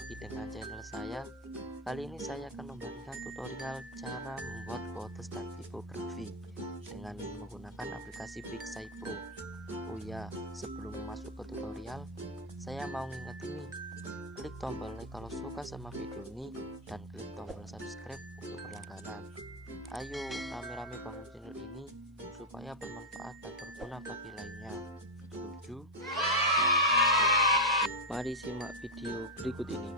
lagi dengan channel saya. Kali ini saya akan memberikan tutorial cara membuat quotes dan tipografi dengan menggunakan aplikasi Picsay Pro. Oh ya, sebelum masuk ke tutorial, saya mau ngingetin nih, klik tombol like kalau suka sama video ini dan klik tombol subscribe untuk berlangganan. Ayo rame-rame bangun channel ini supaya bermanfaat dan berguna bagi lainnya. Setuju? Mari simak video berikut ini.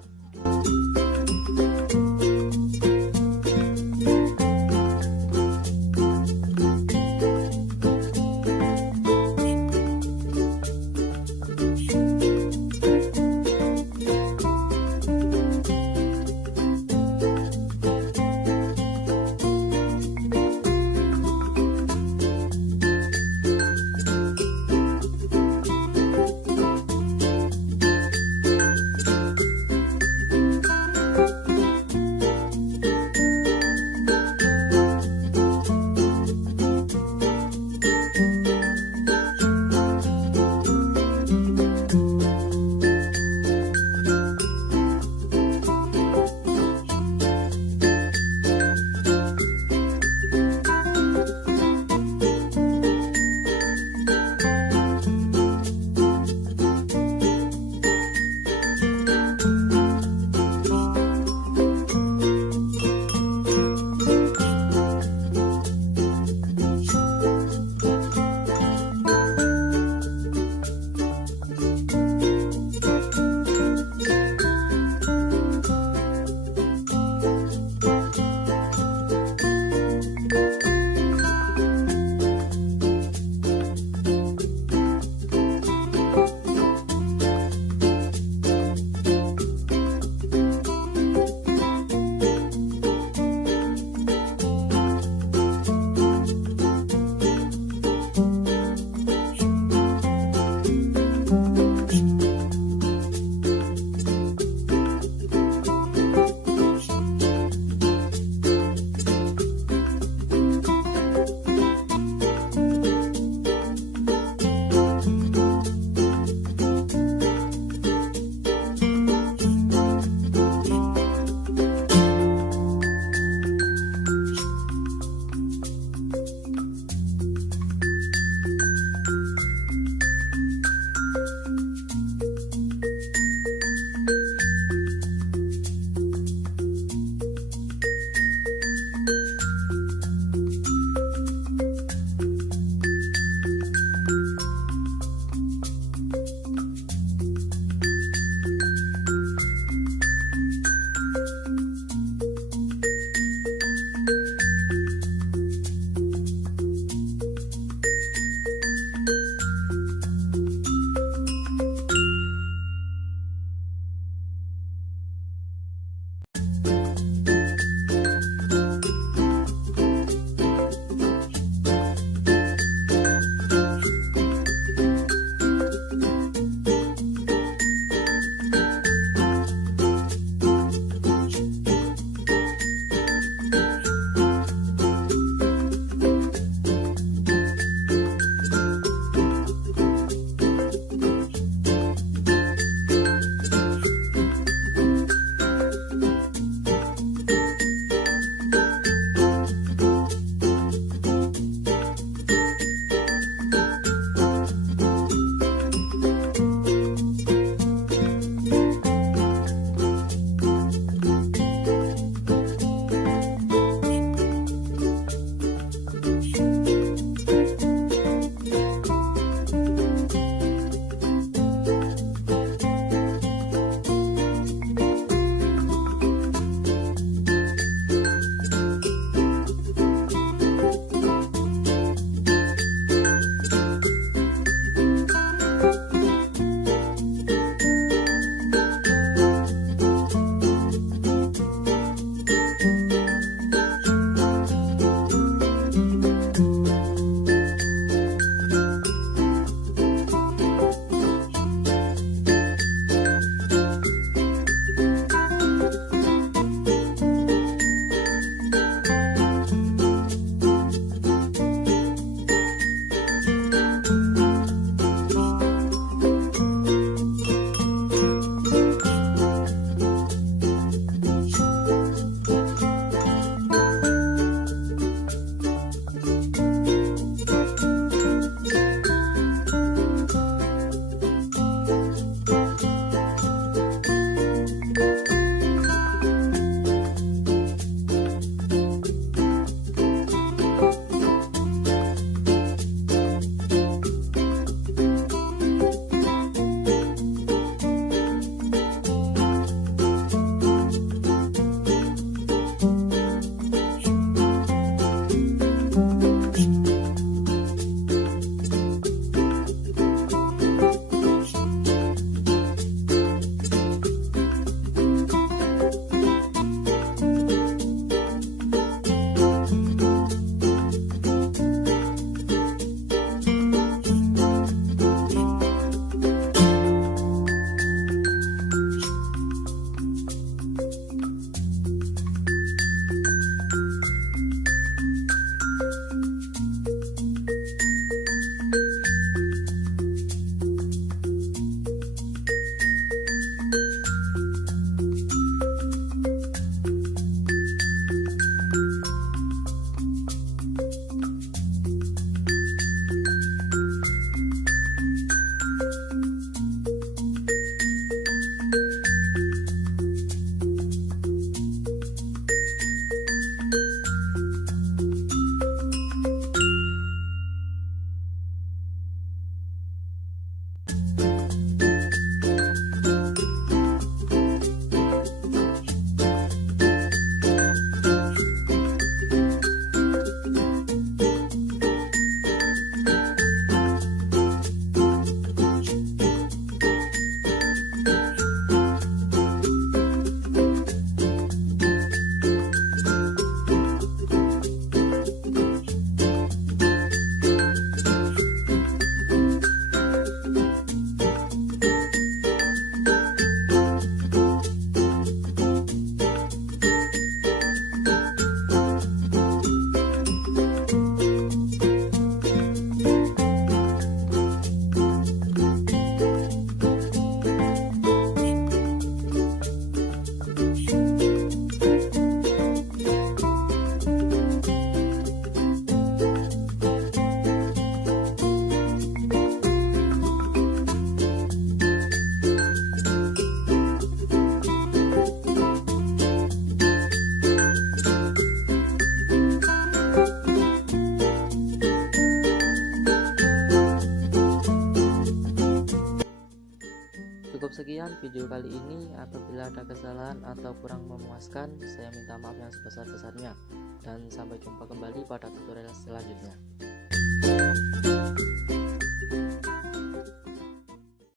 Cukup sekian video kali ini. Apabila ada kesalahan atau kurang memuaskan, saya minta maaf yang sebesar-besarnya, dan sampai jumpa kembali pada tutorial selanjutnya.